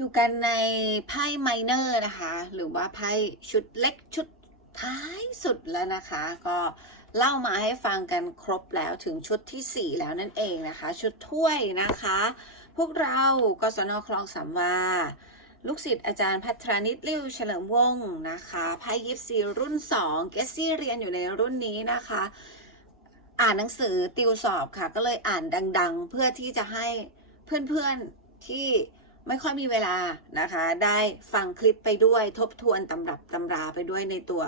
อยู่กันในไพ่ไมเนอร์นะคะ หรือว่าไพ่ชุดเล็กชุดท้ายสุดแล้วนะคะ ก็เล่ามาให้ฟังกันครบแล้วถึงชุดที่ 4 แล้วนั่นเองนะคะ ชุดถ้วยนะคะ พวกเรากศนคลองสามวาลูกศิษย์อาจารย์พัทรนิตลิ้วเฉลิมวงศ์นะคะไพ่ยิปซีรุ่น 2 เกสซี่เรียนอยู่ในรุ่นนี้นะคะ อ่านหนังสือติวสอบค่ะ ก็เลยอ่านดัง ๆ เพื่อที่จะให้เพื่อนๆที่ ไม่ค่อยมีเวลานะคะ ได้ฟังคลิปไปด้วยทบทวนตำรับตำราไปด้วยในตัว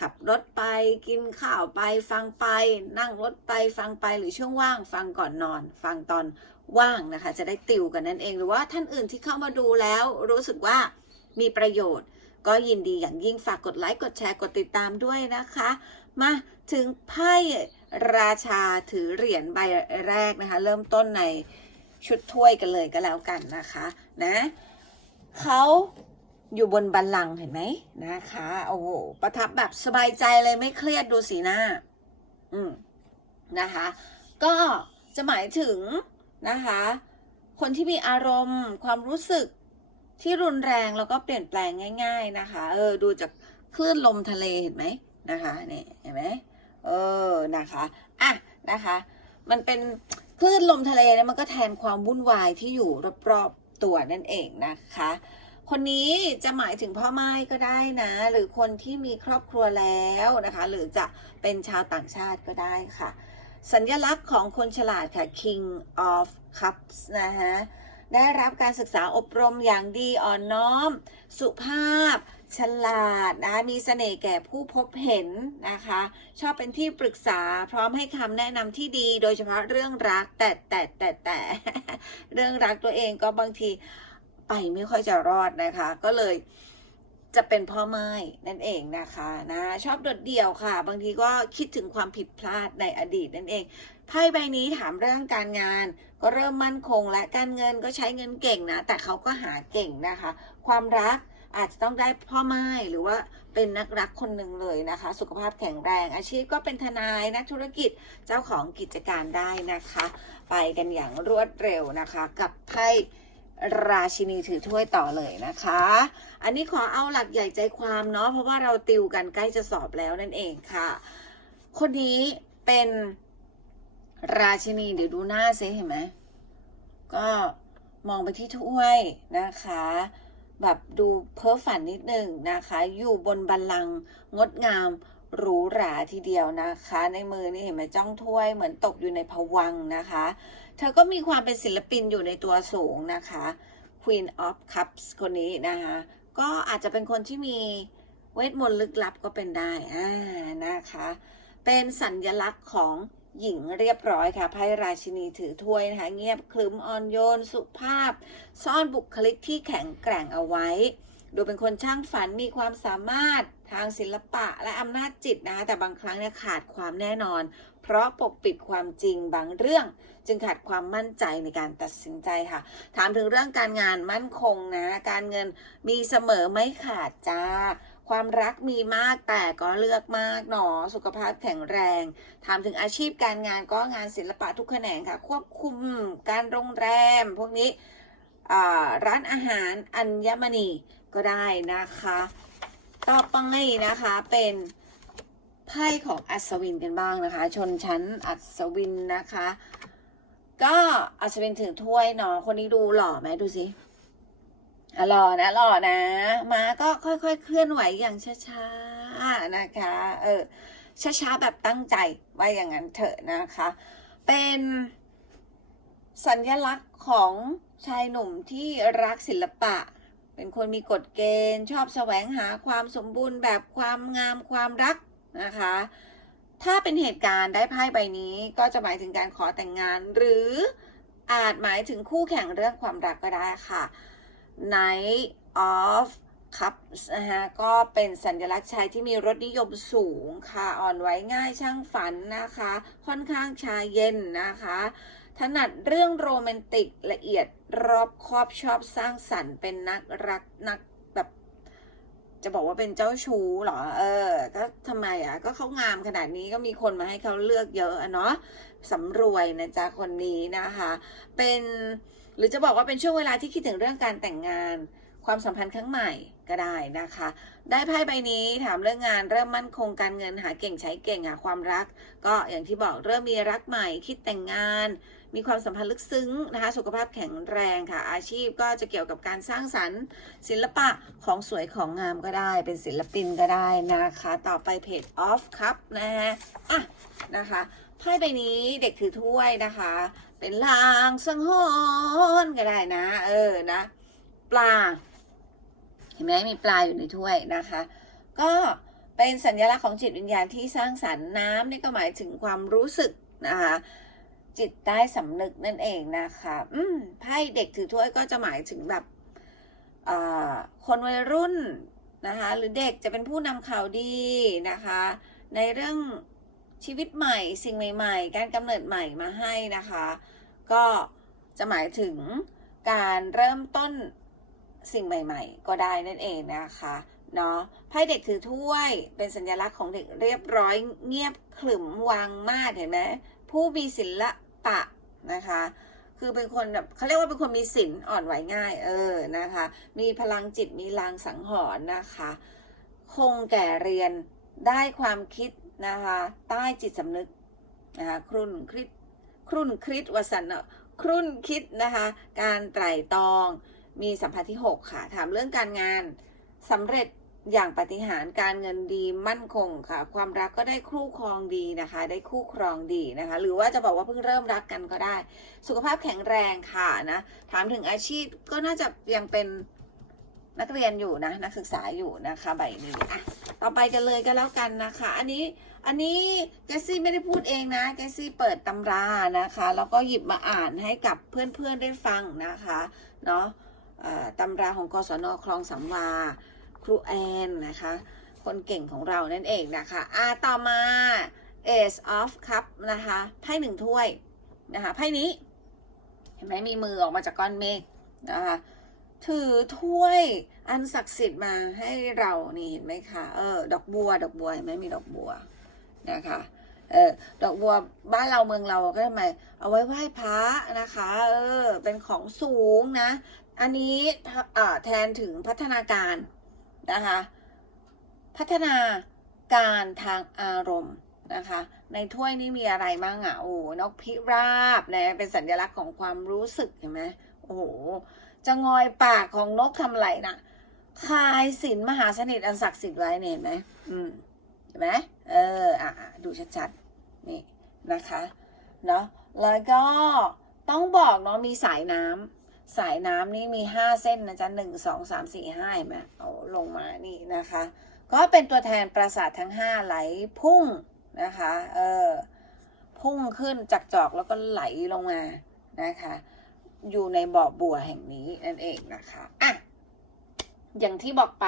ขับรถไปกินข้าวไปฟังไป นั่งรถไปฟังไปหรือช่วงว่าง ฟังก่อนนอน ฟังตอนว่างนะคะ จะได้ติวกันนั่นเองหรือว่าท่านอื่นที่เข้ามาดูแล้วรู้สึกว่ามีประโยชน์ ก็ยินดีอย่างยิ่งฝากกดไลค์กดแชร์กดติดตามด้วยนะคะ มาถึงไพ่ราชาถือเหรียญใบแรกนะคะ เริ่มต้นในชุดถ้วยกันเลยก็แล้วกันนะคะ นะเขาอยู่บนบัลลังเห็นไหมนะคะโอ้โหประทับแบบสบายใจเลยไม่เครียดดูสีหน้า อืมนะคะ ก็จะหมายถึงนะคะ คนที่มีอารมณ์ ความรู้สึกที่รุนแรงแล้วก็เปลี่ยนแปลงง่าย ๆนะคะ เออ ดูจากคลื่นลมทะเลเห็นไหมนะคะนี่เห็นไหมเออนะคะอะนะคะ มันเป็นคลื่นลมทะเลเนี่ยมันก็แทนความวุ่นวายที่อยู่รอบ ตัวนั่นเองนะคะ คนนี้จะหมายถึงพ่อไม้ก็ได้นะ หรือคนที่มีครอบครัวแล้วนะคะ หรือจะเป็นชาวต่างชาติก็ได้ค่ะ สัญลักษณ์ของคนฉลาดค่ะ King of Cups นะฮะได้รับการศึกษาอบรมอย่างดีอ่อนน้อม สุภาพ ฉลาดนะมีเสน่ห์แก่ผู้พบเห็นนะคะ ชอบเป็นที่ปรึกษาพร้อมให้คำแนะนำที่ดีโดยเฉพาะเรื่องรัก แต่แต่แต่แต่เรื่องรักตัวเองก็บางทีไปไม่ค่อยจะรอดนะคะ ก็เลยจะเป็นพ่อไม้นั่นเองนะคะนะชอบโดดเดี่ยวค่ะ บางทีก็คิดถึงความผิดพลาดในอดีตนั่นเองไพ่ใบนี้ถามเรื่องการงาน ก็เริ่มมั่นคงและการเงินก็ใช้เงินเก่งนะ แต่เขาก็หาเก่งนะคะ ความรัก อาจจะต้องได้พ่อไม้หรือว่าเป็นนักรักคนหนึ่งเลยนะคะ สุขภาพแข็งแรง อาชีพก็เป็นทนายนักธุรกิจเจ้าของกิจการได้นะคะ ไปกันอย่างรวดเร็วนะคะ กับไพ่ราชินีถือถ้วยต่อเลยนะคะ อันนี้ขอเอาหลักใหญ่ใจความเนาะเพราะว่าเราติวกันใกล้จะสอบแล้วนั่นเองค่ะ คนนี้เป็นราชินีเดี๋ยวดูหน้าซิเห็นไหมก็มองไปที่ถ้วยนะคะ แบบดูเพ้อฝันนิดหนึ่งนะคะ อยู่บนบัลลังก์งดงามหรูหราทีเดียวนะคะ ในมือนี่เห็นไหมจ้องถ้วยเหมือนตกอยู่ในภวังนะคะ เธอก็มีความเป็นศิลปินอยู่ในตัวสูงนะคะ Queen of Cups คนนี้นะคะ ก็อาจจะเป็นคนที่มีเวทมนต์ลึกลับก็เป็นได้อ่านะคะ เป็นสัญลักษณ์ของ หญิงเรียบร้อยค่ะไพ่ราชินีถือถ้วยนะคะ เงียบคลึ้มอ่อนโยน สุภาพ ซ่อนบุคลิกที่แข็งแกร่งเอาไว้ ดูเป็นคนช่างฝันมีความสามารถทางศิลปะและอำนาจจิตนะคะแต่บางครั้งเนี่ยขาดความแน่นอน เพราะปกปิดความจริงบางเรื่อง จึงขาดความมั่นใจในการตัดสินใจค่ะ ถามถึงเรื่องการงานมั่นคงนะ การเงินมีเสมอไม่ขาดจ้า ความรักมีมากแต่ก็เลือกมากหนอสุขภาพแข็งแรง ถามถึงอาชีพการงานก็งานศิลปะทุกแขนงค่ะ ควบคุมการโรงแรม พวกนี้ร้านอาหารอัญมณีก็ได้นะคะ ต่อไปนะคะเป็นไพ่ของอัศวินกันบ้างนะคะ ชนชั้นอัศวินนะคะ ก็อัศวินถือถ้วยเนาะคนนี้ดูหล่อไหมดูสิ อร่อนะหล่อนะ มาก็ค่อยๆ เคลื่อนไหวอย่างช้าๆนะคะ เออช้าๆแบบตั้งใจว่าอย่างนั้นเถอะนะคะ เป็นสัญลักษณ์ของชายหนุ่มที่รักศิลปะ เป็นคนมีกฎเกณฑ์ชอบแสวงหาความสมบูรณ์แบบความงามความรักนะคะ ถ้าเป็นเหตุการณ์ได้ไพ่ใบนี้ก็จะหมายถึงการขอแต่งงาน หรืออาจหมายถึงคู่แข่งเรื่องความรักก็ได้ค่ะ Knight of Cups นะคะก็เป็นสัญลักษณ์ชายที่มีรสนิยมสูงค่ะ อ่อนไหวง่ายช่างฝันนะคะ ค่อนข้างชายเย็นนะคะถนัดเรื่องโรแมนติกละเอียดรอบครอบชอบสร้างสรรค์เป็นนักรักนักแบบจะบอกว่าเป็นเจ้าชู้หรอ เออ ก็ทำไมอะ ก็เขางามขนาดนี้ก็มีคนมาให้เขาเลือกเยอะอะเนาะสำรวยนะจ๊ะคนนี้นะคะ เป็น หรือจะบอกว่าเป็นช่วงเวลาที่คิดถึงเรื่องการแต่งงาน ความสัมพันธ์ครั้งใหม่ก็ได้นะคะ ได้ไพ่ใบนี้ถามเรื่องงานเริ่มมั่นคงการเงินหาเก่งใช้เก่งหาความรัก ก็อย่างที่บอกเริ่มมีรักใหม่ คิดแต่งงาน มีความสัมพันธ์ลึกซึ้งนะคะ สุขภาพแข็งแรงค่ะ อาชีพก็จะเกี่ยวกับการสร้างสรรค์ ศิลปะของสวยของงามก็ได้ เป็นศิลปินก็ได้นะคะ ต่อไปเพจ off ครับนะฮะอะนะคะ ไพ่ใบนี้เด็กถือถ้วยนะคะ เป็นลางสังหรณ์ก็ได้นะ เออนะ ปลา เห็นไหมมีปลาอยู่ในถ้วยนะคะ ก็เป็นสัญลักษณ์ของจิตวิญญาณที่สร้างสรรค์น้ำนี่ก็หมายถึงความรู้สึกนะคะจิตใต้สำนึกนั่นเองนะคะ อืมไพ่เด็กถือถ้วยก็จะหมายถึงแบบคนวัยรุ่นนะคะ หรือเด็กจะเป็นผู้นำข่าวดีนะคะ ในเรื่อง ชีวิตใหม่ สิ่งใหม่ ๆ การกำเนิดใหม่มาให้นะคะ ก็จะหมายถึงการเริ่มต้นสิ่งใหม่ ๆ ก็ได้นั่นเองนะคะเนาะไพ่เด็กถือถ้วยเป็นสัญลักษณ์ของเด็กเรียบร้อยเงียบขรึมวางมาดเห็นไหมผู้มีศิลปะนะคะ คือเป็นคนแบบเขาเรียกว่าเป็นคนมีศิลอ่อนไหวง่าย เออนะคะ มีพลังจิตมีลางสังหรณ์นะคะ คงแก่เรียนได้ความคิด นะคะใต้จิตสำนึกนะคะครุ่นคิดครุ่นคิดวสันต์ครุ่นคิดนะคะการไตร่ตรองมีสัมผัสที่ 6 ค่ะ ถามเรื่องการงานสำเร็จอย่างปฏิหารการเงินดีมั่นคงค่ะ ความรักก็ได้คู่ครองดีนะคะ ได้คู่ครองดีนะคะ หรือว่าจะบอกว่าเพิ่งเริ่มรักกันก็ได้ สุขภาพแข็งแรงค่ะนะถามถึงอาชีพก็น่าจะยังเป็น นักเรียนอยู่นะนักศึกษาอยู่นะคะ ใบนี้อะต่อไปกันเลยก็แล้วกันนะคะ อันนี้อันนี้แกซี่ไม่ได้พูดเองนะแกซี่เปิดตำรานะคะแล้วก็หยิบมาอ่านให้กับเพื่อนๆได้ฟังนะคะเนาะตำราของกศนคลองสัมวา ครูแอนนะคะ คนเก่งของเรานั่นเองนะคะอ่าต่อมา Ace of Cup นะคะไพ่หนึ่งถ้วยนะคะไพ่นี้เห็นไหมมีมือออกมาจากก้อนเมฆนะคะ ถือถ้วยอันศักดิ์สิทธิ์มาให้เรานี่เห็นไหมคะเออดอกบัว ดอกบัวเห็นไหมมีดอกบัวนะคะเออดอกบัวบ้านเราเมืองเราก็ทำไมเอาไว้ไหว้พระนะคะเออเป็นของสูงนะ อันนี้อ่าแทนถึงพัฒนาการนะคะพัฒนาการทางอารมณ์นะคะ ในถ้วยนี้มีอะไรบ้างอะโอ้นกพิราบนะเป็นสัญลักษณ์ของความรู้สึกเห็นไหมโอ้โห จะงอยปากของนกทำอะไรนะคายสินมหาสนิทอันศักดิ์สิทธิ์ไว้เนี่ยเห็นไหมอืมเห็นไหมเอออะดูชัดๆนี่นะคะเนาะแล้วก็ต้องบอกเนาะมีสายน้ำสายน้ำนี่มีห้าเส้นนะจ๊ะหนึ่งสองสามสี่ห้าเห็นไหมเอาลงมานี่นะคะ ก็เป็นตัวแทนปราสาททั้งห้าไหลพุ่งนะคะเออพุ่งขึ้นจากจอกแล้วก็ไหลลงมานะคะ อยู่ในบ่อบัวแห่งนี้นั่นเองนะคะอะอย่างที่บอกไป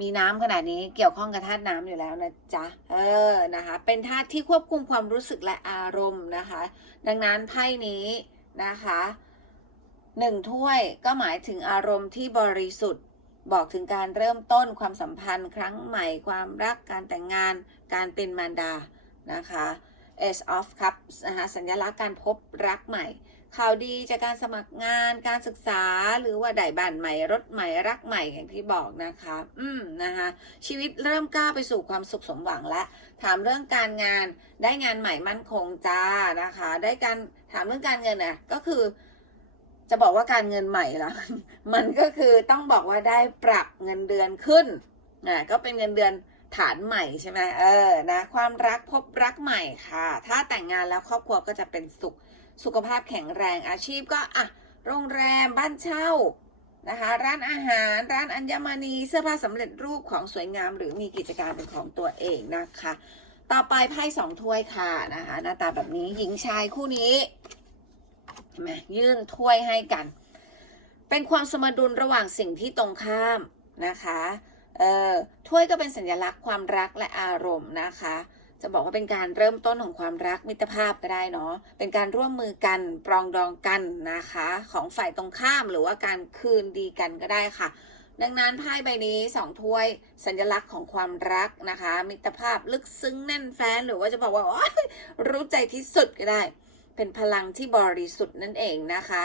มีน้ำขนาดนี้เกี่ยวข้องกับธาตุน้ำอยู่แล้วนะจ๊ะ เออนะคะ เป็นธาตุที่ควบคุมความรู้สึกและอารมณ์นะคะ ดังนั้นไพ่นี้นะคะหนึ่งถ้วยก็หมายถึงอารมณ์ที่บริสุทธิ์ บอกถึงการเริ่มต้นความสัมพันธ์ครั้งใหม่ ความรักการแต่งงาน การเป็นมารดานะคะ Ace of Cups นะคะสัญลักษณ์การพบรักใหม่ ข่าวดีจากการสมัครงานการศึกษาหรือว่าได้บ้านใหม่รถใหม่รักใหม่อย่างที่บอกนะคะ อืมนะคะชีวิตเริ่มก้าวไปสู่ความสุขสมหวังและ ถามเรื่องการงานได้งานใหม่มั่นคงจ้านะคะ ได้การถามเรื่องการเงินน่ะก็คือ จะบอกว่าการเงินใหม่ละมันก็คือต้องบอกว่าได้ปรับเงินเดือนขึ้นอ่าก็เป็นเงินเดือนฐานใหม่ใช่ไหมเออนะความรักพบรักใหม่ค่ะ ถ้าแต่งงานแล้วครอบครัวก็จะเป็นสุข สุขภาพแข็งแรงอาชีพก็อะโรงแรมบ้านเช่านะคะร้านอาหารร้านอัญมณีเสื้อผ้าสำเร็จรูปของสวยงาม หรือมีกิจการเป็นของตัวเองนะคะ ต่อไปไพ่สองถ้วยค่ะนะคะหน้าตาแบบนี้หญิงชายคู่นี้เห็นไหมยื่นถ้วยให้กัน เป็นความสมดุลระหว่างสิ่งที่ตรงข้ามนะคะเอ่อถ้วยก็เป็นสัญลักษณ์ความรักและอารมณ์นะคะ จะบอกว่าเป็นการเริ่มต้นของความรักมิตรภาพก็ได้เนาะ เป็นการร่วมมือกันปรองดองกันนะคะ ของฝ่ายตรงข้ามหรือว่าการคืนดีกันก็ได้ค่ะ ดังนั้นไพ่ใบนี้สองถ้วยสัญลักษณ์ของความรักนะคะ มิตรภาพลึกซึ้งแน่นแฟ้นหรือว่าจะบอกว่ารู้ใจที่สุดก็ได้ เป็นพลังที่บริสุทธิ์นั่นเองนะคะ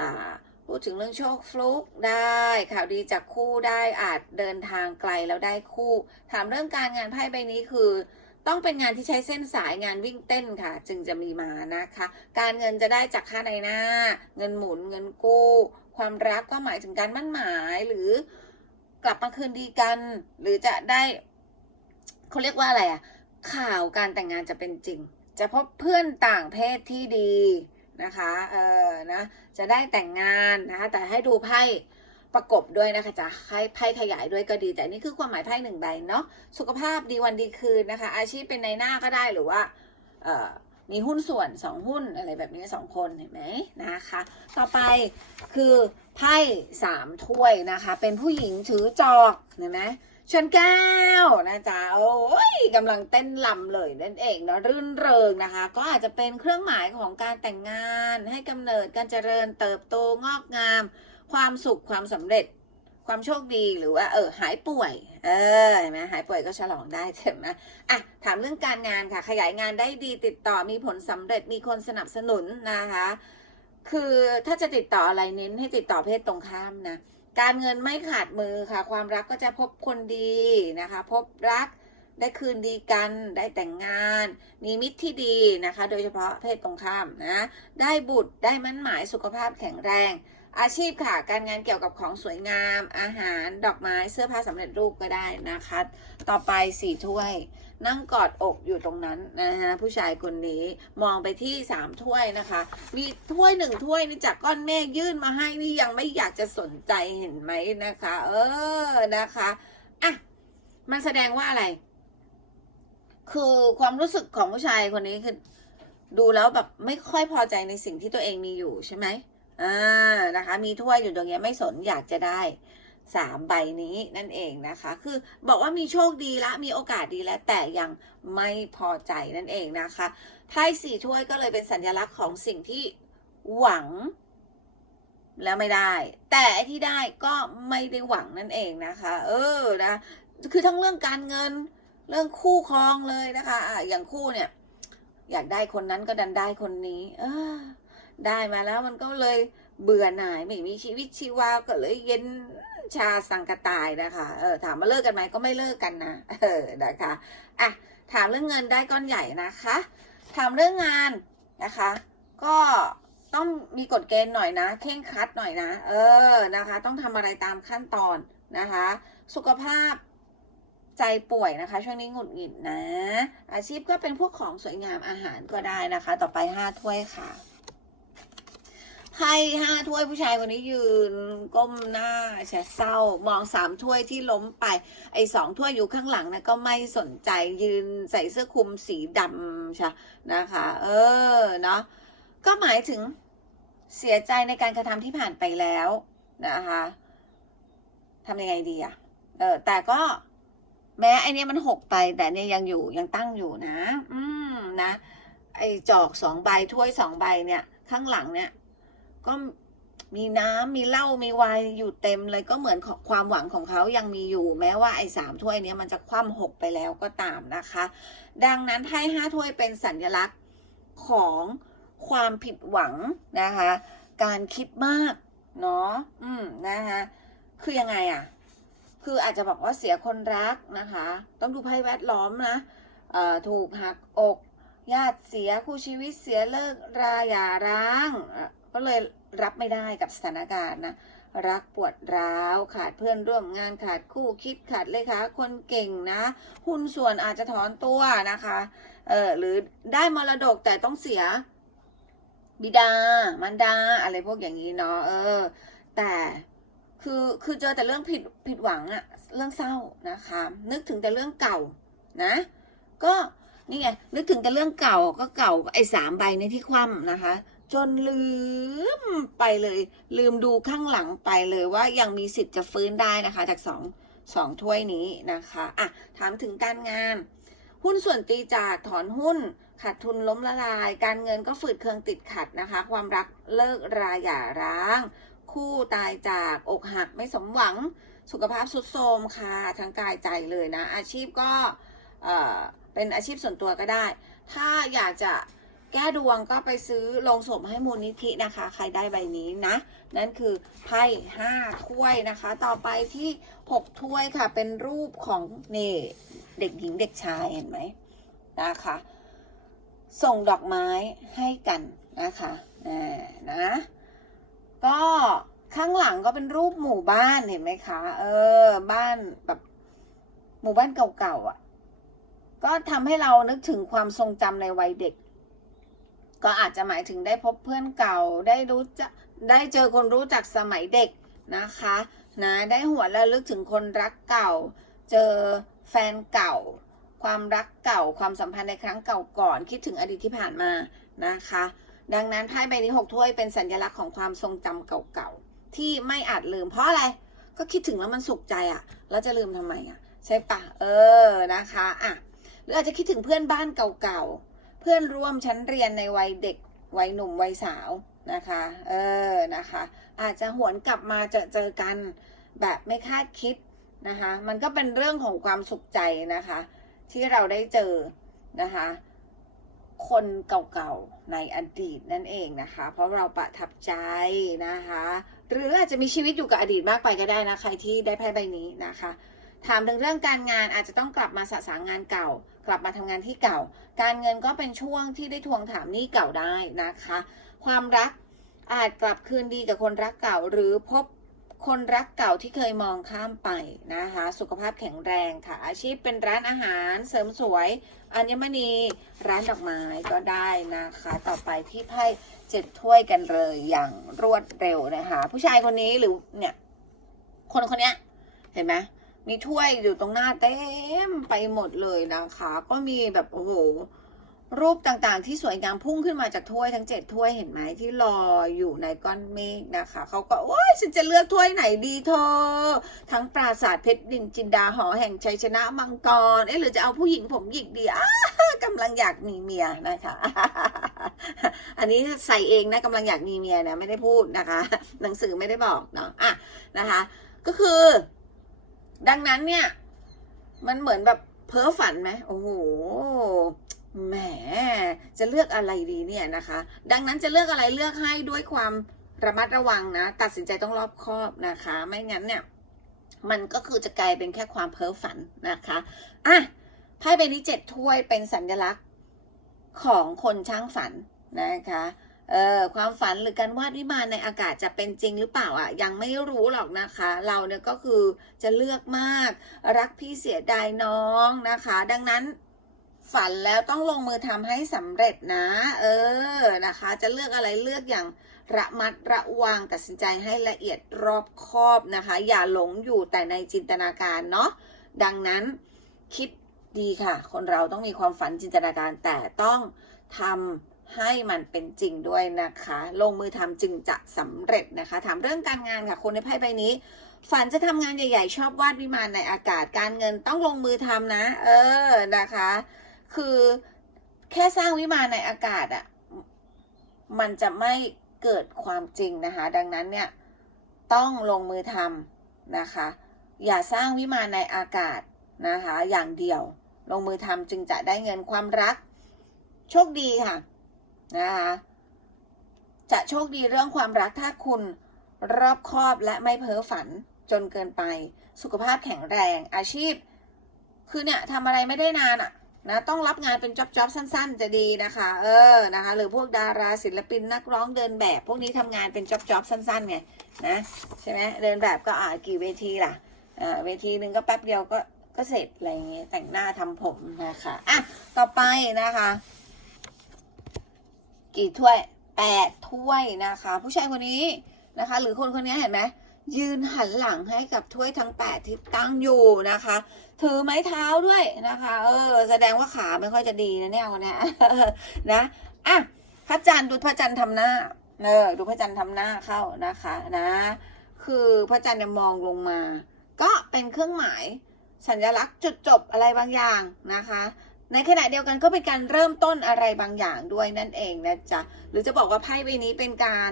อ่าพูดถึงเรื่องโชคฟลุกได้ข่าวดีจากคู่ได้อาจเดินทางไกลแล้วได้คู่ ถามเรื่องการงานไพ่ใบนี้คือ ต้องเป็นงานที่ใช้เส้นสายงานวิ่งเต้นค่ะ จึงจะมีมานะคะ การเงินจะได้จากค่าในหน้า เงินหมุนเงินกู้ ความรักก็หมายถึงการมั่นหมายหรือกลับมาคืนดีกัน หรือจะได้เขาเรียกว่าอะไรอะข่าวการแต่งงานจะเป็นจริง จะพบเพื่อนต่างเพศที่ดีนะคะ เออนะ จะได้แต่งงานนะคะ แต่ให้ดูไพ่ ประกบด้วยนะคะจะให้ไพ่ขยายด้วยก็ดีแต่นี่คือความหมายไพ่หนึ่งใบเนาะสุขภาพดีวันดีคืนนะคะ อาชีพเป็นในหน้าก็ได้หรือว่ามีหุ้นส่วนสองหุ้นอะไรแบบนี้สองคนเห็นไหมนะคะ ต่อไปคือไพ่สามถ้วยนะคะ เป็นผู้หญิงถือจอกเห็นไหมชนแก้วนะจ๊ะโอ้ยกำลังเต้นลำเลยนั่นเองเนาะรื่นเริงนะคะ ก็อาจจะเป็นเครื่องหมายของการแต่งงานให้กำเนิดการเจริญเติบโตงอกงาม ความสุขความสำเร็จ ความโชคดีหรือว่าเออหายป่วย เออเห็นไหมหายป่วยก็ฉลองได้ใช่ไหมอะถามเรื่องการงานค่ะ ขยายงานได้ดีติดต่อมีผลสำเร็จมีคนสนับสนุนนะคะ คือถ้าจะติดต่ออะไรเน้นให้ติดต่อเพศตรงข้ามนะการเงินไม่ขาดมือค่ะ ความรักก็จะพบคนดีนะคะ พบรักได้คืนดีกันได้แต่งงาน มีมิตรที่ดีนะคะ โดยเฉพาะเพศตรงข้ามนะ ได้บุตรได้มั่นหมายสุขภาพแข็งแรง อาชีพค่ะ การงานเกี่ยวกับของสวยงาม อาหาร ดอกไม้ เสื้อผ้าสำเร็จรูปก็ได้นะคะ ต่อไปสี่ถ้วย นั่งกอดอกอยู่ตรงนั้นนะฮะผู้ชายคนนี้มองไปที่สามถ้วยนะคะ มีถ้วยหนึ่งถ้วยนี่จากก้อนเมฆยื่นมาให้นี่ยังไม่อยากจะสนใจเห็นไหมนะคะ เออนะคะอะมันแสดงว่าอะไร คือความรู้สึกของผู้ชายคนนี้คือดูแล้วแบบไม่ค่อยพอใจในสิ่งที่ตัวเองมีอยู่ใช่ไหม อ่านะคะ มีถ้วยอยู่ตรงเนี้ยไม่สนอยากจะได้สามใบนี้นั่นเองนะคะ คือบอกว่ามีโชคดีละ มีโอกาสดีแล้ว แต่ยังไม่พอใจนั่นเองนะคะไพ่สี่ถ้วยก็เลยเป็นสัญลักษณ์ของสิ่งที่หวัง แล้วไม่ได้ แต่ไอ้ที่ได้ก็ไม่ได้หวังนั่นเองนะคะ เออนะคือทั้งเรื่องการเงินเรื่องคู่ครองเลยนะคะอะอย่างคู่เนี่ย อยากได้คนนั้นก็ดันได้คนนี้ เออ ได้มาแล้วมันก็เลยเบื่อหน่ายไม่มีชีวิตชีวาก็เลยเย็นชาสังกตายนะคะเออถามมาเลิกกันไหมก็ไม่เลิกกันนะเออนะคะอะถามเรื่องเงินได้ก้อนใหญ่นะคะ ถามเรื่องงานนะคะ ก็ต้องมีกฎเกณฑ์หน่อยนะเข่งคัดหน่อยนะเออนะคะ ต้องทำอะไรตามขั้นตอนนะคะ สุขภาพใจป่วยนะคะ ช่วงนี้หงุดหงิดนะ อาชีพก็เป็นพวกของสวยงามอาหารก็ได้นะคะ ต่อไปห้าถ้วยค่ะ ไพ่ห้าถ้วยผู้ชายคนนี้ยืนก้มหน้าแฉะเศร้ามองสามถ้วยที่ล้มไป ไอ้สองถ้วยอยู่ข้างหลังนะก็ไม่สนใจยืนใส่เสื้อคลุมสีดำใช่นะคะ เออเนาะก็หมายถึงเสียใจในการกระทำที่ผ่านไปแล้วนะคะทำยังไงดีอะเออแต่ก็แม้ไอเนี้ยมันหกไป แต่เนี่ยยังอยู่ยังตั้งอยู่นะ อืมนะ ไอจอกสองใบถ้วยสองใบเนี่ย ข้างหลังเนี่ย ก็มีน้ำมีเหล้ามีไวน์อยู่เต็มเลยก็เหมือนขอความหวังของเขายังมีอยู่ แม้ว่าไอ้สามถ้วยนี้มันจะคว่ำหกไปแล้วก็ตามนะคะ ดังนั้นไพ่ห้าถ้วยเป็นสัญลักษณ์ของความผิดหวังนะคะ การคิดมากเนาะอืมนะคะคือยังไงอะคืออาจจะบอกว่าเสียคนรักนะคะ ต้องดูไพ่แวดล้อมนะเอ่อถูกหักอก ญาติเสียคู่ชีวิตเสียเลิกราหย่าร้าง ก็เลยรับไม่ได้กับสถานการณ์นะรักปวดร้าว ขาดเพื่อนร่วมงานขาดคู่คิดขาดเลขาคนเก่งนะ หุ้นส่วนอาจจะถอนตัวนะคะเออหรือได้มรดกแต่ต้องเสีย บิดา มันดา อะไรพวกอย่างนี้เนาะเออ แต่คือคือเจอแต่เรื่องผิดผิดหวังอะเรื่องเศร้านะคะ นึกถึงแต่เรื่องเก่านะ ก็นี่ไงนึกถึงแต่เรื่องเก่าก็เก่าไอ้สามใบในที่คว่ำนะคะ จนลืมไปเลย ลืมดูข้างหลังไปเลยว่ายังมีสิทธิ์จะฟื้นได้นะคะ จากสองสองถ้วยนี้นะคะอะถามถึงการงาน หุ้นส่วนตีจากถอนหุ้นขาดทุนล้มละลาย การเงินก็ฝืดเคืองติดขัดนะคะ ความรักเลิกราหย่าร้าง คู่ตายจากอกหักไม่สมหวัง สุขภาพสุดโทรมค่ะทั้งกายใจเลยนะ อาชีพก็เอ่อเป็นอาชีพส่วนตัวก็ได้ ถ้าอยากจะ แก้ดวงก็ไปซื้อลงศพให้มูลนิธินะคะ ใครได้ใบนี้นะ นั่นคือไพ่ห้าถ้วยนะคะ ต่อไปที่หกถ้วยค่ะ เป็นรูปของนี่เด็กหญิงเด็กชายเห็นไหมนะคะ ส่งดอกไม้ให้กันนะคะอ่านะ ก็ข้างหลังก็เป็นรูปหมู่บ้านเห็นไหมคะ เออ บ้านแบบ หมู่บ้านเก่าๆอะ ก็ทำให้เรานึกถึงความทรงจำในวัยเด็ก ก็อาจจะหมายถึงได้พบเพื่อนเก่าได้รู้จักได้เจอคนรู้จักสมัยเด็กนะคะนะได้หัวระลึกถึงคนรักเก่า เจอแฟนเก่า ความรักเก่าความสัมพันธ์ในครั้งเก่าก่อน คิดถึงอดีตที่ผ่านมานะคะ ดังนั้นไพ่ใบนี้หกถ้วยเป็นสัญลักษณ์ของความทรงจำเก่าๆที่ไม่อาจลืมเพราะอะไรก็คิดถึงแล้วมันสุขใจอะ่ะ แล้วจะลืมทำไมอะ่ะ ใช่ปะเออนะคะอะหรืออาจจะคิดถึงเพื่อนบ้านเก่าๆ เพื่อนร่วมชั้นเรียนในวัยเด็กวัยหนุ่มวัยสาวนะคะ เออนะคะ อาจจะหวนกลับมาเจอเจอกันแบบไม่คาดคิดนะคะ มันก็เป็นเรื่องของความสุขใจนะคะ ที่เราได้เจอนะคะ คนเก่าๆในอดีตนั่นเองนะคะ เพราะเราประทับใจนะคะ หรืออาจจะมีชีวิตอยู่กับอดีตมากไปก็ได้นะใครที่ได้ไพ่ใบนี้นะคะ ถามถึงเรื่องการงานอาจจะต้องกลับมาสะสางงานเก่า กลับมาทำงานที่เก่า การเงินก็เป็นช่วงที่ได้ทวงถามหนี้เก่าได้นะคะ ความรักอาจกลับคืนดีกับคนรักเก่า หรือพบคนรักเก่าที่เคยมองข้ามไปนะคะ สุขภาพแข็งแรงค่ะ อาชีพเป็นร้านอาหารเสริมสวยอัญมณีร้านดอกไม้ก็ได้นะคะ ต่อไปที่ไพ่เจ็ดถ้วยกันเลยอย่างรวดเร็วนะคะ ผู้ชายคนนี้หรือเนี่ย คนคนนี้เห็นไหม มีถ้วยอยู่ตรงหน้าเต็มไปหมดเลยนะคะ ก็มีแบบโอ้โหรูปต่างๆ ที่สวยงามพุ่งขึ้นมาจากถ้วยทั้งเจ็ดถ้วยเห็นไหมที่ลอยอยู่ในก้อนเมฆนะคะเขาก็โอ้ยฉันจะเลือกถ้วยไหนดีเธอทั้งปราสาทเพชรดินจินดาหอแห่งชัยชนะมังกรเอ๊ะหรือจะเอาผู้หญิงผมหยิกดีอ้ากำลังอยากมีเมียนะคะ อันนี้ใส่เองนะกำลังอยากมีเมียนะไม่ได้พูดนะคะ หนังสือไม่ได้บอกเนาะอะนะคะ ก็คือ ดังนั้นเนี่ย มันเหมือนแบบเพ้อฝันไหมโอ้โหแหมจะเลือกอะไรดีเนี่ยนะคะ ดังนั้นจะเลือกอะไรเลือกให้ด้วยความระมัดระวังนะ ตัดสินใจต้องรอบคอบนะคะ ไม่งั้นเนี่ย มันก็คือจะกลายเป็นแค่ความเพ้อฝันนะคะอะไพ่ใบนี้เจ็ดถ้วยเป็นสัญลักษณ์ของคนช่างฝันนะคะ เออความฝันหรือการวาดวิมานในอากาศจะเป็นจริงหรือเปล่าอะยังไม่รู้หรอกนะคะ เราเนี่ยก็คือจะเลือกมาก รักพี่เสียดายน้องนะคะ ดังนั้นฝันแล้วต้องลงมือทำให้สำเร็จนะ เออนะคะ จะเลือกอะไรเลือกอย่างระมัดระวังตัดสินใจให้ละเอียดรอบคอบนะคะ อย่าหลงอยู่แต่ในจินตนาการเนาะดังนั้นคิดดีค่ะ คนเราต้องมีความฝันจินตนาการแต่ต้องทำ ให้มันเป็นจริงด้วยนะคะ ลงมือทำจึงจะสำเร็จนะคะ ถามเรื่องการงานค่ะ คนในไพ่ใบนี้ ฝันจะทำงานใหญ่ ๆ ชอบวาดวิมานในอากาศการเงินต้องลงมือทำนะ เออนะคะ คือแค่สร้างวิมานในอากาศอะ่ะมันจะไม่เกิดความจริงนะคะ ดังนั้นเนี่ยต้องลงมือทำนะคะ อย่าสร้างวิมานในอากาศนะคะ อย่างเดียว ลงมือทำจึงจะได้เงินความรัก โชคดีค่ะ นะคะจะโชคดีเรื่องความรักถ้าคุณรอบคอบและไม่เพ้อฝันจนเกินไป สุขภาพแข็งแรงอาชีพ คือเนี่ยทำอะไรไม่ได้นานอะ่ะนะต้องรับงานเป็นจ็อบๆสั้น ๆ จะดีนะคะ เออนะคะหรือพวกดาราศิลปินนักร้องเดินแบบ พวกนี้ทำงานเป็นจ็อบๆสั้นๆไงนะใช่ไหมเดินแบบก็อ่ากี่เวทีล่ะอ่าเวทีหนึ่งก็แป๊บเดียวก็ก็เสร็จอะไรอย่างเงี้ยแต่งหน้าทำผมนะคะอะต่อไปนะคะ กี่ถ้วยแปดถ้วยนะคะ ผู้ชายคนนี้นะคะ หรือคนคนนี้เห็นไหมยืนหันหลังให้กับถ้วยทั้งแปดที่ตั้งอยู่นะคะ ถือไม้เท้าด้วยนะคะ เออ แสดงว่าขาไม่ค่อยจะดีนะเนี่ยวันนี้นะอะพระจันทร์ดูพระจันทร์ทำหน้าเออดูพระจันทร์ทำหน้าเข้านะคะนะ คือพระจันทร์เนี่ยมองลงมา ก็เป็นเครื่องหมายสัญลักษณ์จุดจบอะไรบางอย่างนะคะ ในขณะเดียวกันก็เป็นการเริ่มต้นอะไรบางอย่างด้วยนั่นเองนะจ๊ะ หรือจะบอกว่าไพ่ใบนี้เป็นการ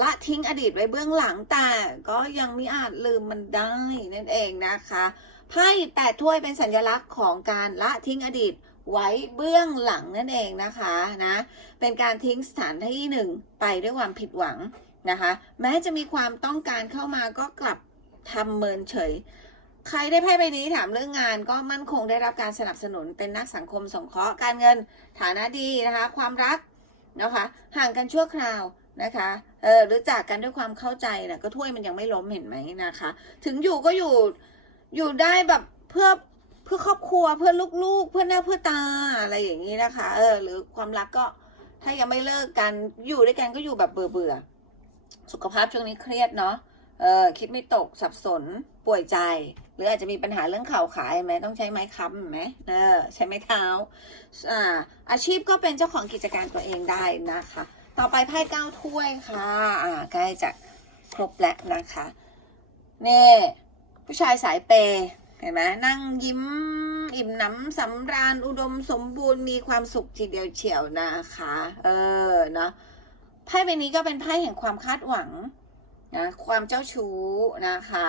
ละทิ้งอดีตไว้เบื้องหลังแต่ก็ยังไม่อาจลืมมันได้นั่นเองนะคะไพ่แปดถ้วยเป็นสัญลักษณ์ของการละทิ้งอดีตไว้เบื้องหลังนั่นเองนะคะนะเป็นการทิ้งสถานที่หนึ่งไปด้วยความผิดหวังนะคะ แม้จะมีความต้องการเข้ามาก็กลับทำเมินเฉย ใครได้ไพ่ใบนี้ถามเรื่องงานก็มั่นคงได้รับการสนับสนุนเป็นนักสังคมสงเคราะห์การเงินฐานะดีนะคะ ความรักนะคะห่างกันชั่วคราวนะคะเออหรือจากกันด้วยความเข้าใจนะก็ถ้วยมันยังไม่ล้มเห็นไหมนะคะ ถึงอยู่ก็อยู่อยู่ได้แบบเพื่อเพื่อครอบครัวเพื่อลูกๆ เพื่อหน้าเพื่อตาอะไรอย่างนี้นะคะเออหรือความรักก็ถ้ายังไม่เลิกกันอยู่ด้วยกันก็อยู่แบบเบื่อเบื่อๆสุขภาพช่วงนี้เครียดเนาะเออคิดไม่ตกสับสนป่วยใจ รืออาจจะมีปัญหาเรื่องเข่าขาเห็นไหมต้องใช้ไม้ค้ำไหมเออใช้ไม้เท้าอ่าอาชีพก็เป็นเจ้าของกิจการตัวเองได้นะคะ ต่อไปไพ่เก้าถ้วยค่ะอ่าใกล้จะครบแล้วนะคะนี่ผู้ชายสายเปย์เห็นไหมนั่งยิ้มอิ่มหนำสำราญอุดมสมบูรณ์มีความสุขทีเดียวเฉียวนะคะ เออเนาะไพ่ใบนี้ก็เป็นไพ่แห่งความคาดหวังนะความเจ้าชู้นะคะ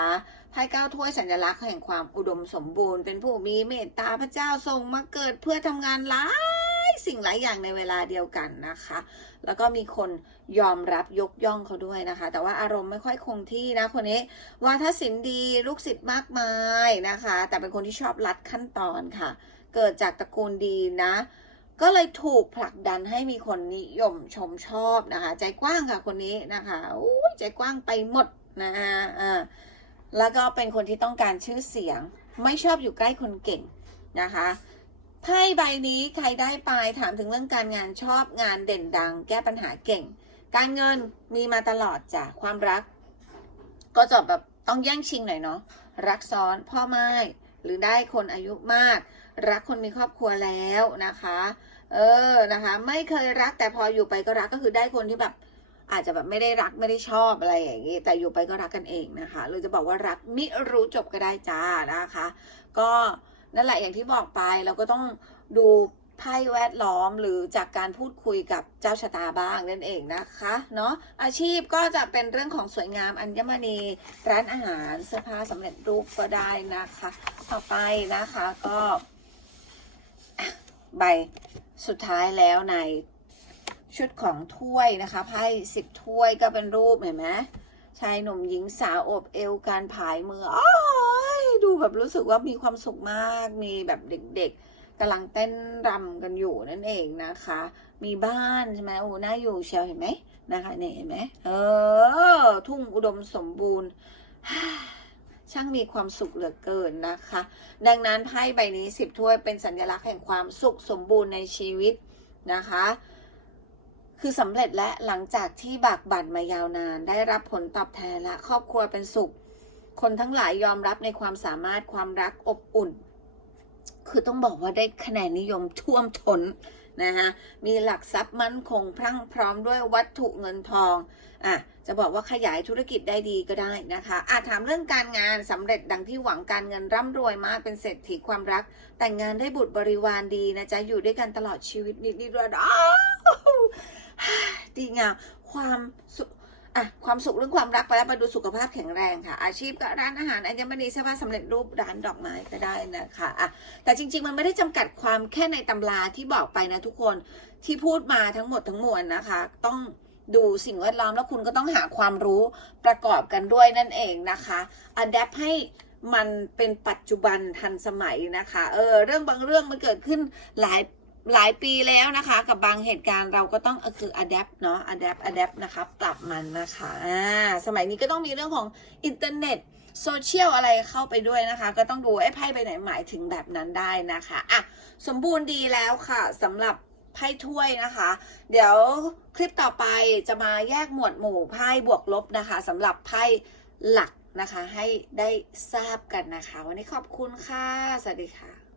ไพ่เก้าถ้วยสัญลักษณ์แห่งความอุดมสมบูรณ์ เป็นผู้มีเมตตาพระเจ้าทรงมาเกิดเพื่อทำงานหลายสิ่งหลายอย่างในเวลาเดียวกันนะคะ แล้วก็มีคนยอมรับยกย่องเขาด้วยนะคะ แต่ว่าอารมณ์ไม่ค่อยคงที่นะคนนี้วาทศิลป์ดีลูกศิษย์มากมายนะคะ แต่เป็นคนที่ชอบลัดขั้นตอนค่ะ เกิดจากตระกูลดีนะก็เลยถูกผลักดันให้มีคนนิยมชมชอบนะคะ ใจกว้างค่ะคนนี้นะคะอ้ยใจกว้างไปหมดนะคะอ่า แล้วก็เป็นคนที่ต้องการชื่อเสียง ไม่ชอบอยู่ใกล้คนเก่งนะคะไพ่ใบนี้ใครได้ไปถามถึงเรื่องการงานชอบงานเด่นดัง แก้ปัญหาเก่ง การเงินมีมาตลอดจ้ะความรัก ก็จะแบบต้องแย่งชิงหน่อยเนาะรักซ้อนพ่อไม้หรือได้คนอายุมาก รักคนมีครอบครัวแล้วนะคะ เออนะคะ ไม่เคยรักแต่พออยู่ไปก็รักก็คือได้คนที่แบบ อาจจะแบบไม่ได้รักไม่ได้ชอบอะไรอย่างนี้ แต่อยู่ไปก็รักกันเองนะคะหรือจะบอกว่ารักมิรู้จบก็ได้จ้านะคะ ก็นั่นแหละอย่างที่บอกไปเราก็ต้องดูไพ่แวดล้อมหรือจากการพูดคุยกับเจ้าชะตาบ้างนั่นเองนะคะเนาะอาชีพก็จะเป็นเรื่องของสวยงามอัญมณีร้านอาหารเสื้อผ้าสำเร็จรูปก็ได้นะคะ ต่อไปนะคะก็ใบสุดท้ายแล้วใน ชุดของถ้วยนะคะไพ่สิบถ้วยก็เป็นรูปเห็นไหมชายหนุ่มหญิงสาวอบเอวการผายมืออ้อยดูแบบรู้สึกว่ามีความสุขมาก มีแบบเด็กๆกำลังเต้นรำกันอยู่นั่นเองนะคะ มีบ้านใช่ไหมโอ้น่าอยู่เชียวเห็นไหมนะคะเนี่ยเห็นไหมเออ ทุ่งอุดมสมบูรณ์ช่างมีความสุขเหลือเกินนะคะ ดังนั้นไพ่ใบนี้สิบถ้วยเป็นสัญลักษณ์แห่งความสุขสมบูรณ์ในชีวิตนะคะ คือสำเร็จและหลังจากที่บากบั่นมายาวนาน ได้รับผลตอบแทนและครอบครัวเป็นสุข คนทั้งหลายยอมรับในความสามารถความรักอบอุ่น คือต้องบอกว่าได้คะแนนนิยมท่วมท้นนะคะมีหลักทรัพย์มั่นคงพรั่งพร้อมด้วยวัตถุเงินทองอะจะบอกว่าขยายธุรกิจได้ดีก็ได้นะคะอาจถามเรื่องการงานสำเร็จดังที่หวังการเงินร่ำรวยมากเป็นเศรษฐีความรัก แต่งงานได้บุตรบริวารดีนะจ๊ะอยู่ด้วยกันตลอดชีวิตนิดนิดด้วยอ้า ดีงามความสุขอะความสุขเรื่องความรักไปแล้วมาดูสุขภาพแข็งแรงค่ะ อาชีพก็ร้านอาหารอัญมณีเสื้อผ้าสำเร็จรูปร้านดอกไม้ก็ได้นะคะอะแต่จริง ๆ มันไม่ได้จำกัดความแค่ในตำราที่บอกไปนะทุกคนที่พูดมาทั้งหมดทั้งมวลนะคะ ต้องดูสิ่งแวดล้อมแล้วคุณก็ต้องหาความรู้ประกอบกันด้วยนั่นเองนะคะอัดแอปให้มันเป็นปัจจุบันทันสมัยนะคะ เออ เรื่องบางเรื่องมันเกิดขึ้นหลาย หลายปีแล้วนะคะ กับบางเหตุการณ์เราก็ต้องคือ adapt เนาะ adapt adapt นะคะปรับมันนะคะอ่าสมัยนี้ก็ต้องมีเรื่องของอินเทอร์เน็ตโซเชียลอะไรเข้าไปด้วยนะคะ ก็ต้องดูไอ้ไพ่ไปไหนหมายถึงแบบนั้นได้นะคะอะสมบูรณ์ดีแล้วค่ะสำหรับไพ่ถ้วยนะคะ เดี๋ยวคลิปต่อไปจะมาแยกหมวดหมู่ไพ่บวกลบนะคะสำหรับไพ่หลักนะคะ ให้ได้ทราบกันนะคะ วันนี้ขอบคุณค่ะ สวัสดีค่ะ